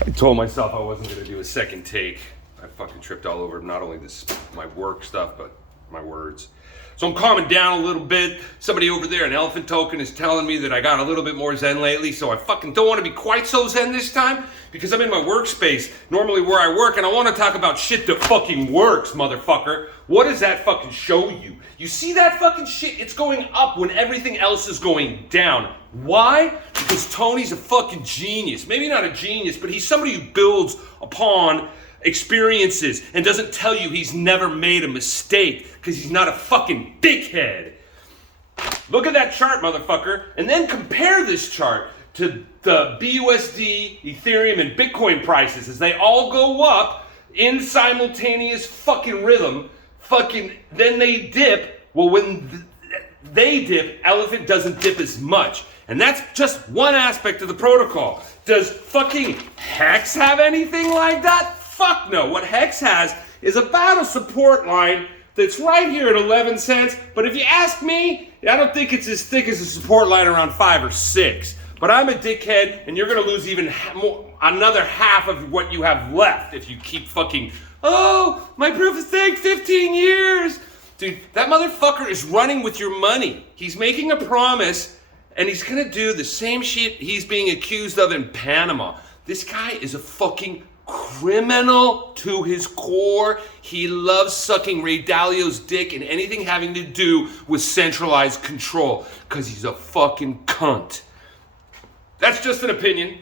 I told myself I wasn't gonna do a second take. I fucking tripped all over not only my work stuff, but my words. So I'm calming down a little bit. Somebody over there, an elephant token, is telling me that I got a little bit more zen lately, so I fucking don't want to be quite so zen this time because I'm in my workspace, normally where I work, and I want to talk about shit that fucking works, motherfucker. What does that fucking show you? You see that fucking shit? It's going up when everything else is going down. Why? Because Tony's a fucking genius. Maybe not a genius, but he's somebody who builds upon experiences and doesn't tell you he's never made a mistake because he's not a fucking dickhead. Look at that chart, motherfucker, and then compare this chart to the BUSD, Ethereum, and Bitcoin prices as they all go up in simultaneous fucking rhythm. Then they dip. Well, when they dip, Elephant doesn't dip as much. And that's just one aspect of the protocol. Does fucking Hex have anything like that? Fuck no. What Hex has is about a support line that's right here at 11 cents. But if you ask me, I don't think it's as thick as a support line around 5 or 6. But I'm a dickhead, and you're going to lose even another half of what you have left if you keep fucking, oh, my proof of stake, 15 years. Dude, that motherfucker is running with your money. He's making a promise, and he's going to do the same shit he's being accused of in Panama. This guy is a fucking criminal to his core. He loves sucking Ray Dalio's dick and anything having to do with centralized control because he's a fucking cunt. That's just an opinion.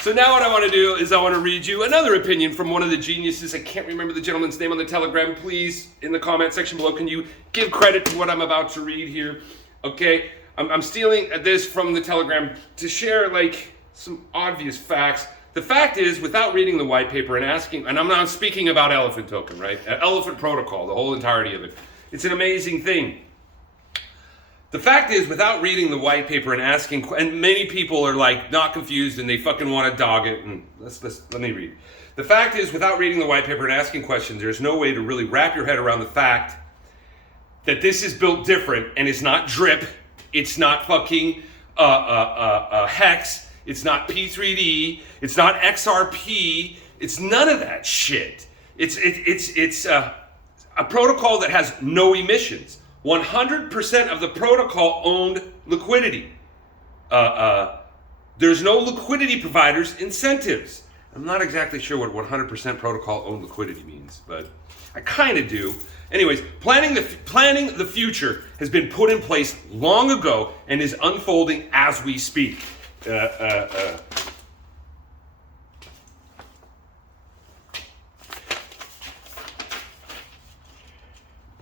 So now what I want to do is I want to read you another opinion from one of the geniuses. I can't remember the gentleman's name on the Telegram. Please, in the comment section below, can you give credit to what I'm about to read here? Okay, I'm stealing this from the Telegram to share like some obvious facts. The fact is, without reading the white paper and asking, and I'm not speaking about Elephant Token, right? Elephant Protocol, the whole entirety of it. It's an amazing thing. The fact is, without reading the white paper and asking, and many people are like not confused and they fucking want to dog it. And let me read. The fact is, without reading the white paper and asking questions, there's no way to really wrap your head around the fact that this is built different and it's not drip, it's not fucking Hex, it's not P3D, it's not XRP, it's none of that shit. It's a protocol that has no emissions. 100% of the protocol owned liquidity. There's no liquidity providers incentives. I'm not exactly sure what 100% protocol owned liquidity means, but I kind of do. Anyways, planning the future has been put in place long ago and is unfolding as we speak.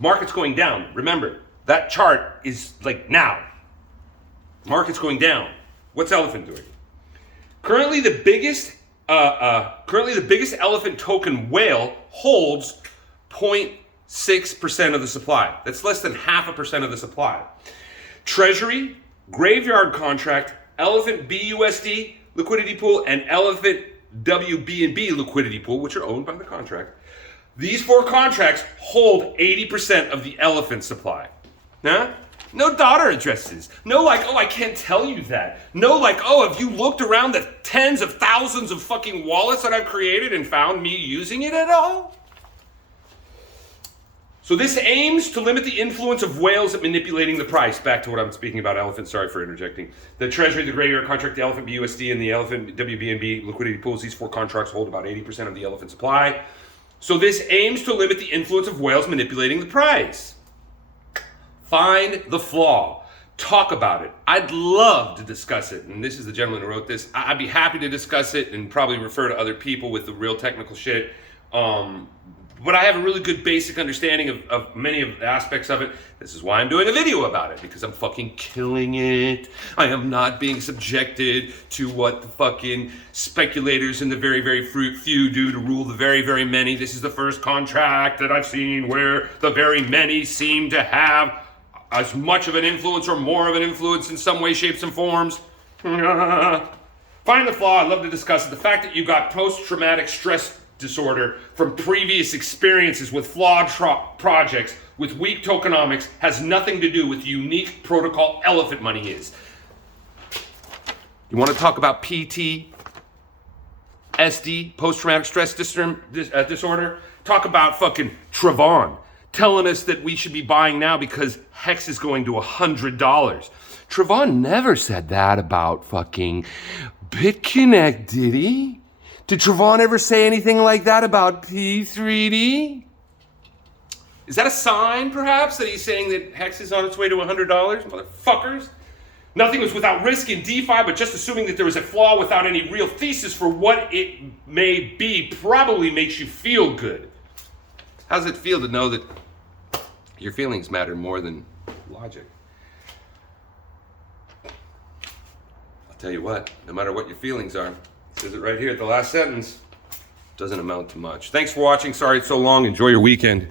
Market's going down. Remember, that chart is like now. Market's going down. What's Elephant doing? Currently the biggest Elephant token whale holds 0.6% of the supply. That's less than 0.5% of the supply. Treasury, Graveyard Contract, Elephant BUSD liquidity pool, and Elephant WBNB liquidity pool, which are owned by the contract. These 4 contracts hold 80% of the Elephant supply. Huh? No dollar addresses. No like, oh, I can't tell you that. No like, oh, have you looked around the tens of thousands of fucking wallets that I've created and found me using it at all? So this aims to limit the influence of whales at manipulating the price. Back to what I'm speaking about, Elephant. Sorry for interjecting. The Treasury, the Graveyard Contract, the Elephant BUSD, and the Elephant WBNB liquidity pools. These 4 contracts hold about 80% of the Elephant supply. So this aims to limit the influence of whales manipulating the price. Find the flaw. Talk about it. I'd love to discuss it. And this is the gentleman who wrote this. I'd be happy to discuss it and probably refer to other people with the real technical shit. But I have a really good basic understanding of many of the aspects of it. This is why I'm doing a video about it, because I'm fucking killing it. I am not being subjected to what the fucking speculators and the very, very few do to rule the very, very many. This is the first contract that I've seen where the very many seem to have as much of an influence or more of an influence in some way, shapes, and forms. Find the flaw. I'd love to discuss it. The fact that you got post-traumatic stress disorder from previous experiences with flawed projects with weak tokenomics has nothing to do with the unique protocol Elephant money is. You want to talk about PT? PTSD, post-traumatic stress disorder. Talk about fucking Travon telling us that we should be buying now because Hex is going to $100. Travon never said that about fucking BitConnect, did he? Did Travon ever say anything like that about P3D? Is that a sign, perhaps, that he's saying that Hex is on its way to $100? Motherfuckers. Nothing was without risk in DeFi, but just assuming that there was a flaw without any real thesis for what it may be probably makes you feel good. How does it feel to know that your feelings matter more than logic? I'll tell you what, no matter what your feelings are, it says it right here at the last sentence, doesn't amount to much. Thanks for watching. Sorry it's so long. Enjoy your weekend.